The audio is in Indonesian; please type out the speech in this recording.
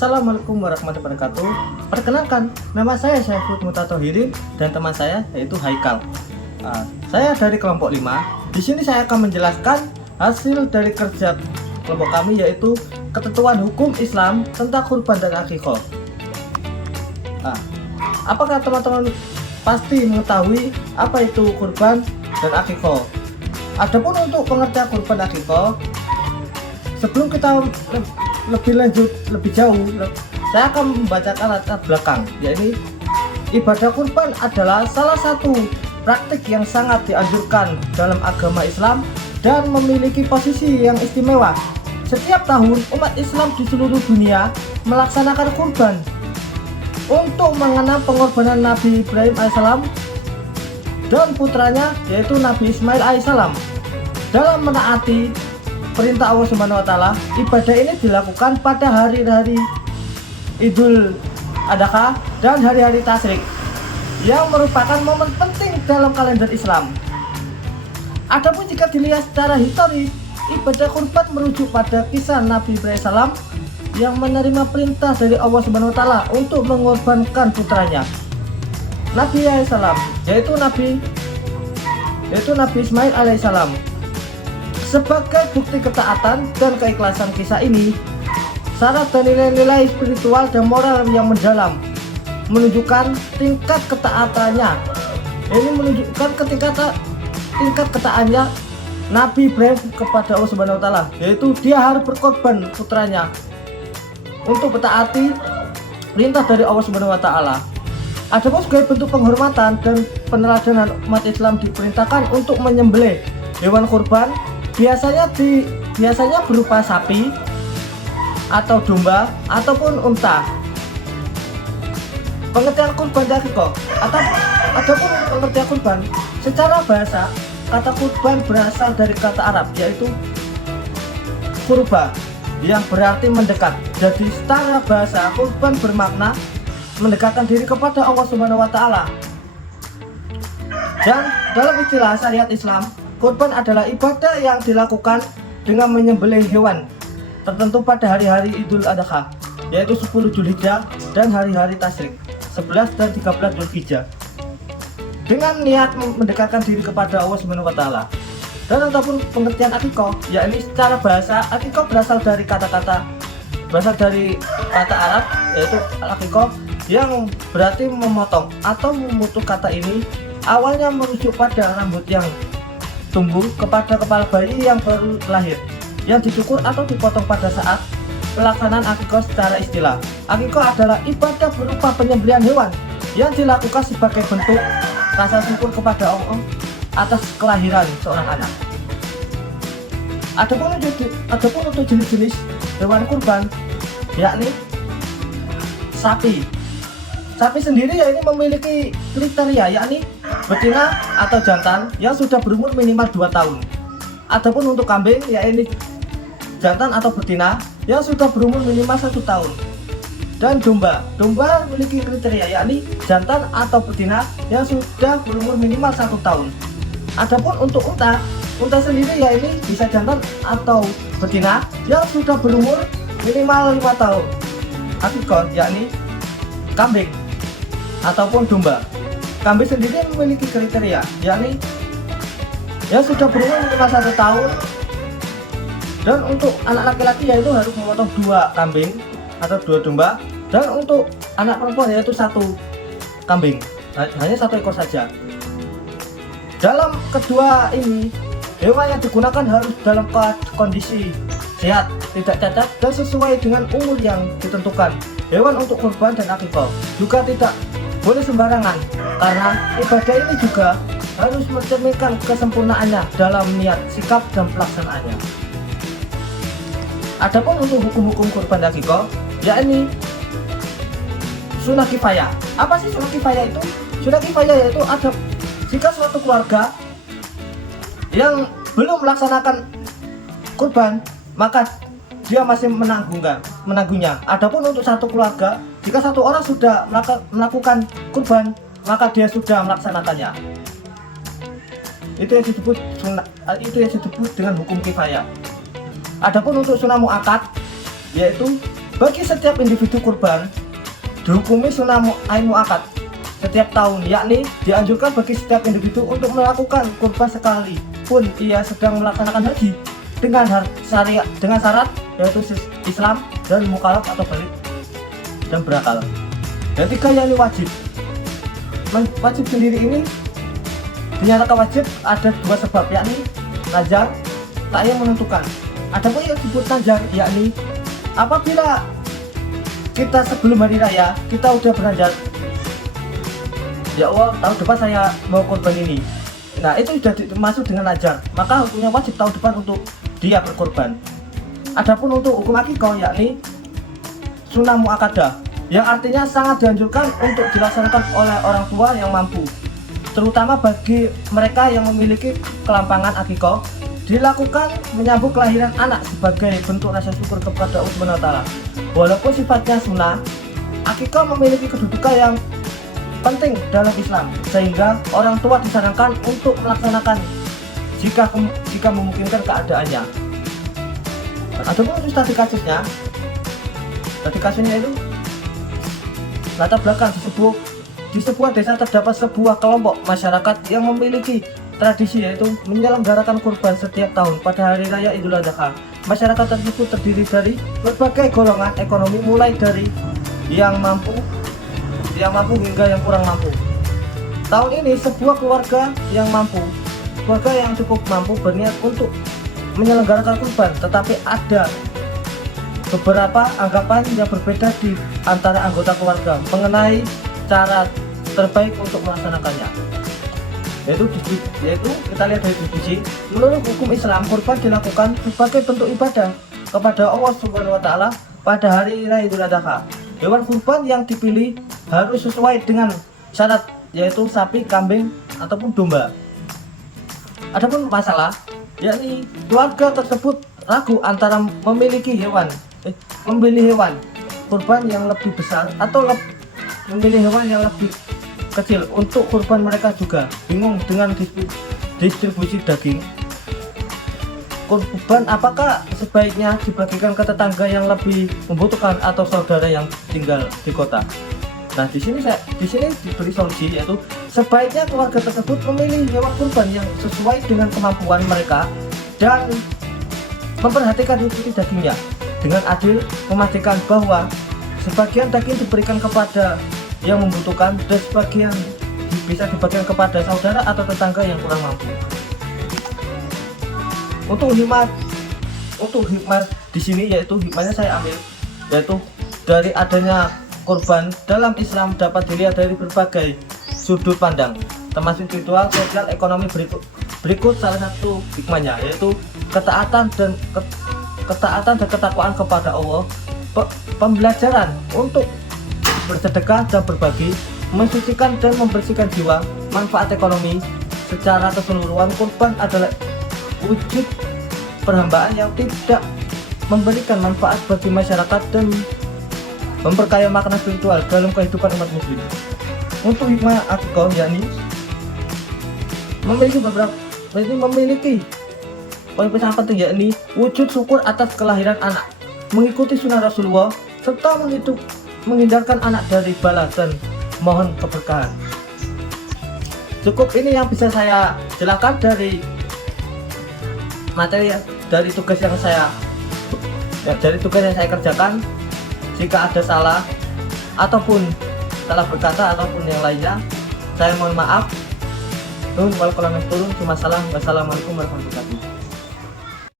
Assalamualaikum warahmatullahi wabarakatuh. Perkenalkan, nama saya Syaiful Mutatohirin dan teman saya yaitu Haikal. Saya dari kelompok 5. Di sini saya akan menjelaskan hasil dari kerja kelompok kami, yaitu ketentuan hukum Islam tentang kurban dan akikah. Apakah teman-teman pasti mengetahui apa itu kurban dan akikah? Adapun untuk pengertian kurban dan akikah, sebelum kita lebih jauh, saya akan membacakan latar belakang, yaitu ibadah kurban adalah salah satu praktik yang sangat dianjurkan dalam agama Islam dan memiliki posisi yang istimewa. Setiap tahun umat Islam di seluruh dunia melaksanakan kurban untuk mengenang pengorbanan Nabi Ibrahim AS dan putranya yaitu Nabi Ismail AS. Dalam menaati perintah Allah SWT, ibadah ini dilakukan pada hari-hari Idul Adha dan hari-hari Tasyrik yang merupakan momen penting dalam kalender Islam. Adapun jika dilihat secara historis, ibadah kurban merujuk pada kisah Nabi Ibrahim AS yang menerima perintah dari Allah SWT untuk mengorbankan putranya Nabi AS, yaitu Nabi Ismail alaihissalam. Sebagai bukti ketaatan dan keikhlasan kisah ini, syarat dan nilai-nilai spiritual dan moral yang mendalam menunjukkan tingkat ketaatannya. Ini menunjukkan tingkat ketaannya Nabi Ibrahim kepada Allah Subhanahu wa taala, yaitu dia harus berkorban putranya untuk mentaati perintah dari Allah Subhanahu wa taala. Adapun sebagai bentuk penghormatan dan peneladanan, umat Islam diperintahkan untuk menyembelih hewan kurban, biasanya berupa sapi atau domba ataupun unta. Pengertian kurban dan akikah. Adapun pengertian kurban secara bahasa, kata kurban berasal dari kata Arab yaitu kurba yang berarti mendekat. Jadi secara bahasa, kurban bermakna mendekatkan diri kepada Allah Subhanahu wa taala. Dan dalam istilah syariat Islam, kurban adalah ibadah yang dilakukan dengan menyembelih hewan tertentu pada hari-hari Idul Adha, yaitu 10 Zulhijjah dan hari-hari Tasyrik 11 dan 13 Dzulhijjah, dengan niat mendekatkan diri kepada Allah Subhanahu wa taala. Dan ataupun pengertian akikah, yakni secara bahasa, akikah berasal dari kata Arab yaitu akikah yang berarti memotong atau memutus. Kata ini awalnya merujuk pada rambut yang tumbuh kepada kepala bayi yang baru lahir, yang dicukur atau dipotong pada saat pelaksanaan akikah. Secara istilah, akikah adalah ibadah berupa penyembelihan hewan yang dilakukan sebagai bentuk rasa syukur kepada Allah atas kelahiran seorang anak. Adapun untuk jenis-jenis hewan kurban, yakni sapi. Sapi sendiri ini memiliki kriteria, yakni betina atau jantan yang sudah berumur minimal 2 tahun. Adapun untuk kambing, yakni jantan atau betina yang sudah berumur minimal 1 tahun. Dan domba memiliki kriteria, yakni jantan atau betina yang sudah berumur minimal 1 tahun. Adapun untuk unta sendiri, yakni bisa jantan atau betina yang sudah berumur minimal 5 tahun. Akikah, yakni kambing ataupun domba. Kambing sendiri memiliki kriteria, yakni yang sudah berumur minimal 1 tahun. Dan untuk anak laki-laki yaitu harus memotong 2 kambing atau 2 domba. Dan untuk anak perempuan yaitu 1 kambing, hanya 1 ekor saja. Dalam kedua ini, hewan yang digunakan harus dalam kondisi sehat, tidak cacat, dan sesuai dengan umur yang ditentukan. Hewan untuk kurban dan akikah juga tidak boleh sembarangan, karena ibadah ini juga harus mencerminkan kesempurnaannya dalam niat, sikap, dan pelaksanaannya. Adapun untuk hukum-hukum kurban dan akikah, yakni sunnah kifayah. Apa sih sunnah kifayah itu? Sunnah kifayah yaitu ada jika suatu keluarga yang belum melaksanakan kurban, maka dia masih menanggungnya. Adapun untuk satu keluarga, jika satu orang sudah melakukan kurban, maka dia sudah melaksanakannya. Itu yang disebut dengan hukum kifayah. Adapun untuk sunnah muakkad, yaitu Bagi setiap individu kurban dihukumi sunnah muakkad setiap tahun, yakni dianjurkan bagi setiap individu untuk melakukan kurban sekali pun ia sedang melaksanakan haji dengan syariat, dengan syarat yaitu Islam dan mukallaf atau balik dan berakal. Dan 3 yang wajib. Wajib sendiri ini dinyatakan wajib ada 2 sebab, yakni nazar tak yang menentukan. Adapun yang disebut nazar yakni apabila kita sebelum hari raya kita udah bernazar, ya Allah tahun depan saya mau korban ini. Nah itu sudah masuk dengan nazar, maka hukumnya wajib tahun depan untuk dia berkorban. Adapun untuk hukum akikah yakni sunnah muakkadah, yang artinya sangat dianjurkan untuk dilaksanakan oleh orang tua yang mampu, terutama bagi mereka yang memiliki kelampangan akikah, dilakukan menyambut kelahiran anak sebagai bentuk rasa syukur kepada Allah Subhanahu wa Ta'ala. Walaupun sifatnya sunnah, akikah memiliki kedudukan yang penting dalam Islam, sehingga orang tua disarankan untuk melaksanakan jika memungkinkan keadaannya. Adapun untuk tadi kasusnya itu latar belakang di sebuah desa terdapat sebuah kelompok masyarakat yang memiliki tradisi yaitu menyelenggarakan kurban setiap tahun pada hari raya Idul Adha. Masyarakat tersebut terdiri dari berbagai golongan ekonomi, mulai dari yang mampu hingga yang kurang mampu. Tahun ini sebuah keluarga yang cukup mampu berniat untuk menyelenggarakan kurban, tetapi ada beberapa anggapan yang berbeda di antara anggota keluarga mengenai cara terbaik untuk melaksanakannya. Yaitu kita lihat dari diskusi, menurut hukum Islam kurban dilakukan sebagai bentuk ibadah kepada Allah Subhanahu wa Ta'ala pada hari raya Idul Adha. Hewan kurban yang dipilih harus sesuai dengan syarat, yaitu sapi, kambing ataupun domba. Adapun masalah yakni keluarga tersebut ragu antara memilih hewan kurban yang lebih besar atau memilih hewan yang lebih kecil untuk kurban. Mereka juga bingung dengan distribusi daging kurban, apakah sebaiknya dibagikan ke tetangga yang lebih membutuhkan atau saudara yang tinggal di kota. Nah di sini diberi solusi, yaitu sebaiknya keluarga tersebut memilih hewan kurban yang sesuai dengan kemampuan mereka dan memperhatikan nutrisi dagingnya dengan adil, memastikan bahwa sebagian daging diberikan kepada yang membutuhkan dan sebagian bisa dibagikan kepada saudara atau tetangga yang kurang mampu. Untuk hikmah di sini, yaitu hikmahnya saya ambil, yaitu dari adanya kurban dalam Islam dapat dilihat dari berbagai sudut pandang, termasuk spiritual, sosial, ekonomi. Berikut salah satu hikmahnya, yaitu ketaatan dan ketakwaan kepada Allah, pembelajaran untuk bersedekah dan berbagi, mensucikan dan membersihkan jiwa, manfaat ekonomi secara keseluruhan. Kurban adalah wujud perhambaan yang tidak memberikan manfaat bagi masyarakat dan memperkaya makna spiritual dalam kehidupan umat muslim. Untuk hikmah akikah yakni memiliki poin pesan penting, yakni wujud syukur atas kelahiran anak, mengikuti sunnah Rasulullah, serta menghindarkan anak dari bala dan mohon keberkahan. Cukup ini yang bisa saya jelaskan dari materi, dari tugas yang saya kerjakan. Jika ada salah ataupun salah berkata ataupun yang lainnya, saya mohon maaf. Wassalamualaikum warahmatullahi wabarakatuh.